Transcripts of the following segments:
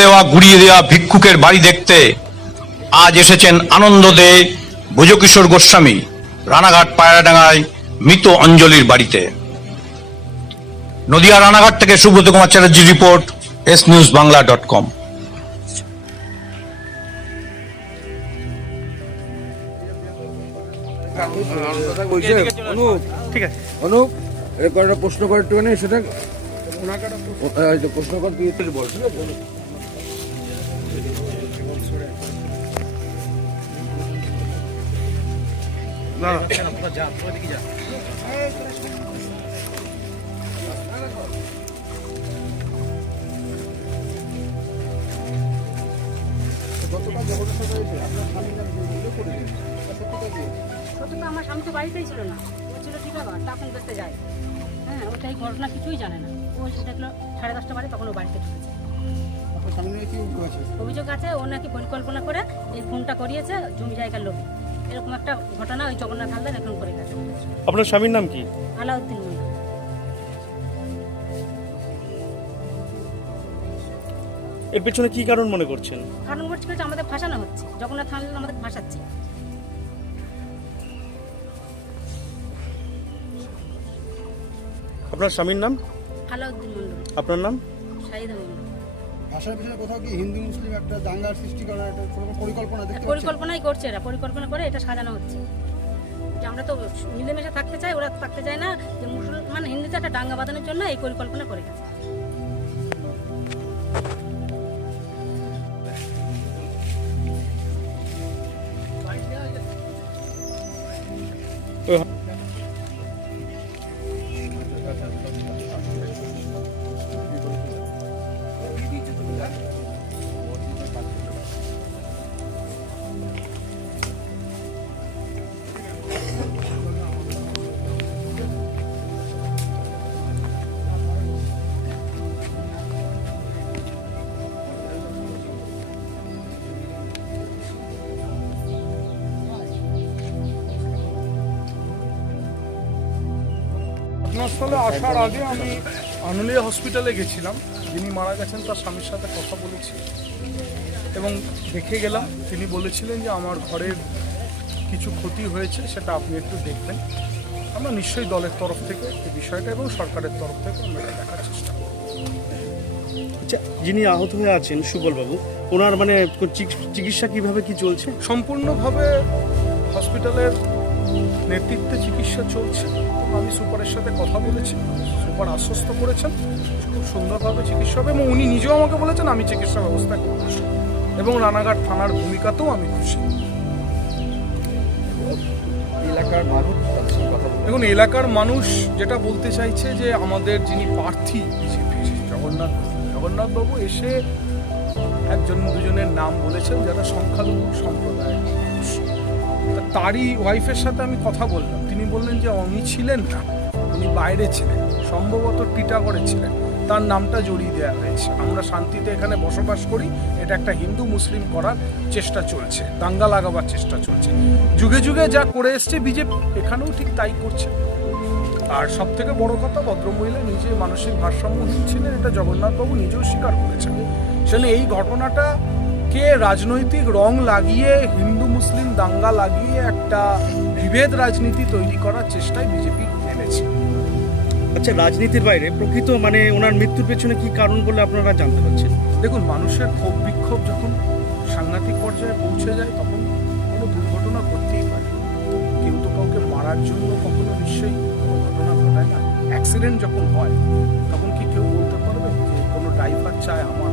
দেওয়া গুড়িয়ে দেওয়া ভিক্ষুকের বাড়ি দেখতে আজ এসেছেন আনন্দ দে ভুজকিশোর গোস্বামী রানাঘাট পায়রাডাঙ্গায় মৃত অঞ্জলির বাড়িতে নদিয়া রানাঘাট থেকে Subrata Kumar Chatterjee report S news Bangla dot com প্রশ্ন করে একটুখানি সেটা প্রশ্ন কর তুই বল ঠিক আছে প্রথমে আমার স্বামী তো বাড়িতেই ছিল না। ও ছিল টিকাগড় তখন দেখতে যায়। হ্যাঁ ওটাই ঘটনা কিছুই জানে না। ও এসে দেখল সাড়ে দশটা বাজে তখন ও বাড়িতে ঢুকেছে। অভিযোগ আছে ও নাকি পরিকল্পনা করে এই ফোনটা করিয়েছে জমি জায়গার লোভে। এরকম একটা ঘটনা ওই জগন্নাথ হালদার এখন করে গেছে। আপনার স্বামীর নাম কি? আলাউদ্দিন মন্ডল এর পেছনে কি কারণ মনে করছেন? কারণ করছে হচ্ছে আমাদের ফাঁসানো হচ্ছে। জগন্নাথ হালদার আমাদের ফাঁসাচ্ছে। আপনার স্বামীর নাম? আলাউদ্দিন মন্ডল আপনার নাম? শাহিদা ভাষার কোথাও কি হিন্দু, মুসলিম একটা দাঙ্গার সৃষ্টি একটা পরিকল্পনা দেখতে পরিকল্পনাই করছে এরা, পরিকল্পনা করে এটা সাজানো হচ্ছে। যে আমরা তো মিলেমিশে থাকতে চাই, ওরা থাকতে চায় না যে মুসলমান হিন্দুতে একটা ডাঙ্গা বাঁধানোর জন্য এই পরিকল্পনা করে গেছে। ঘটনাস্থলে আসার আগে আমি আনুলিয়া হসপিটালে গেছিলাম। যিনি মারা গেছেন তার স্বামীর সাথে কথা বলেছি এবং দেখে গেলাম। তিনি বলেছিলেন যে আমার ঘরের কিছু ক্ষতি হয়েছে সেটা আপনি একটু দেখবেন। আমরা নিশ্চয়ই দলের তরফ থেকে এই বিষয়টা এবং সরকারের তরফ থেকে আমরা দেখার চেষ্টা করব। আচ্ছা যিনি আহত হয়ে আছেন সুবলবাবু ওনার মানে চিক- চিকিৎসা কীভাবে কি চলছে? সম্পূর্ণভাবে হসপিটালের নেতৃত্বে চিকিৎসা চলছে। আমি সুপারের সাথে কথা বলেছি সুপার আশ্বস্ত করেছেন খুব সুন্দরভাবে চিকিৎসা হবে এবং উনি নিজেও আমাকে বলেছেন আমি চিকিৎসা ব্যবস্থা করব। এবং রানাঘাট থানার ভূমিকাতেও আমি খুশি। এলাকার মানুষ দেখুন এলাকার মানুষ যেটা বলতে চাইছে যে আমাদের যিনি প্রার্থী জগন্নাথ জগন্নাথবাবু এসে একজন দুজনের নাম বলেছেন যারা সংখ্যালঘু সম্প্রদায়ের মানুষ। তারই ওয়াইফের সাথে আমি কথা বললাম। তিনি বললেন যে অমি ছিলেন না, উনি বাইরে ছিলেন, সম্ভবত টিটাগড়ে ছিলেন। তার নামটা জড়িয়ে দেওয়া হয়েছে। আমরা শান্তিতে এখানে বসবাস করি, এটা একটা হিন্দু মুসলিম করার চেষ্টা চলছে, দাঙ্গা লাগাবার চেষ্টা চলছে। যুগে যুগে যা করে এসছে বিজেপি, এখানেও ঠিক তাই করছে। আর সব থেকে বড় কথা, ভদ্রমহিলা নিজে মানসিক ভারসাম্যহীন ছিলেন এটা জগন্নাথবাবু নিজেও স্বীকার করেছেন। সেখানে এই ঘটনাটা কে রাজনৈতিক রং লাগিয়ে হিন্দু মুসলিম দাঙ্গা লাগিয়ে একটা বিভেদ রাজনীতি তৈরি করার চেষ্টায় বিজেপি নেমেছে। আচ্ছা রাজনীতির বাইরে প্রকৃত মানে ওনার মৃত্যুর পেছনে কি কারণ বলে আপনারা জানতে পারছেন? দেখুন মানুষের ক্ষোভ বিক্ষোভ যখন সাংঘাতিক পর্যায়ে পৌঁছে যায় তখন কোনো দুর্ঘটনা ঘটতেই পারে। কেউ তো কাউকে মারার জন্য কখনো নিশ্চয়ই কোনো ঘটনা ঘটায় না। অ্যাক্সিডেন্ট যখন হয় তখন কি কেউ বলতে পারবে যে কোনো ড্রাইভার চায় আমার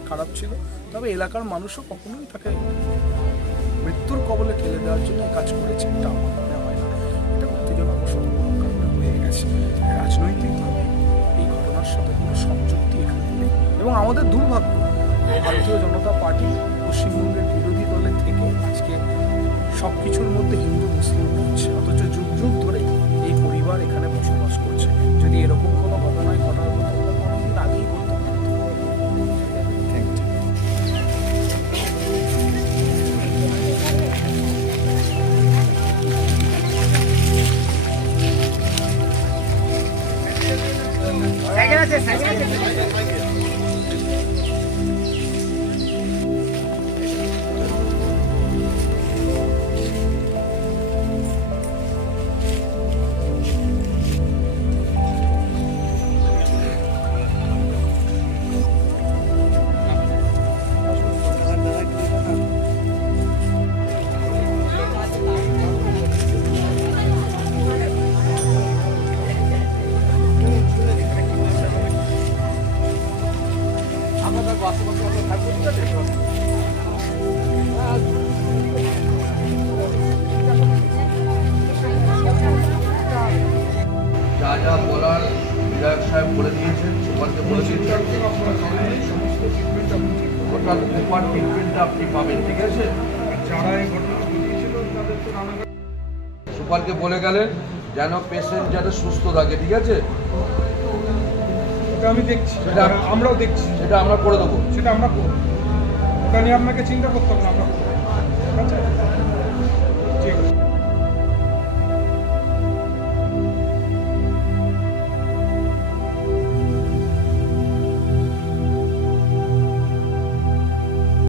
তার খারাপ ছিল, তবে এলাকার মানুষও কখনোই তাকে মৃত্যুর কবলে ঠেলে দেওয়ার জন্য কাজ করেছে এটা আমার মনে হয় না। এটা উত্তেজনাবশত কোনো কারণে হয়ে গেছে। রাজনৈতিকভাবে এই ঘটনার সাথে কোনো সংযুক্তি এখানে নেই। এবং আমাদের দুর্ভাগ্য, ভারতীয় জনতা পার্টি পশ্চিমবঙ্গের বিরোধী দলের থেকে আজকে সব কিছুর মধ্যে হিন্দু, মুসলিম হচ্ছে অথচ যুগ যুগ ধরে এই পরিবার এখানে বসবাস করছে। 这还是这个 যা যা বলার বিধায়ক সাহেব বলে দিয়েছেন সুপারকে বলে দিয়েছেন। ওটার সুপার ট্রিটমেন্টটা আপনি পাবেন ঠিক আছে? সুপারকে বলে গেলেন যেন পেশেন্ট যেন সুস্থ থাকে ঠিক আছে? ওটা আমি দেখছি। সেটা আমরাও দেখছি। সেটা আমরা করে দেবো। সেটা আমরা করব। ওটা নিয়ে আপনাকে চিন্তা করতে হবে না আমরা ঠিক আছে আচ্ছা।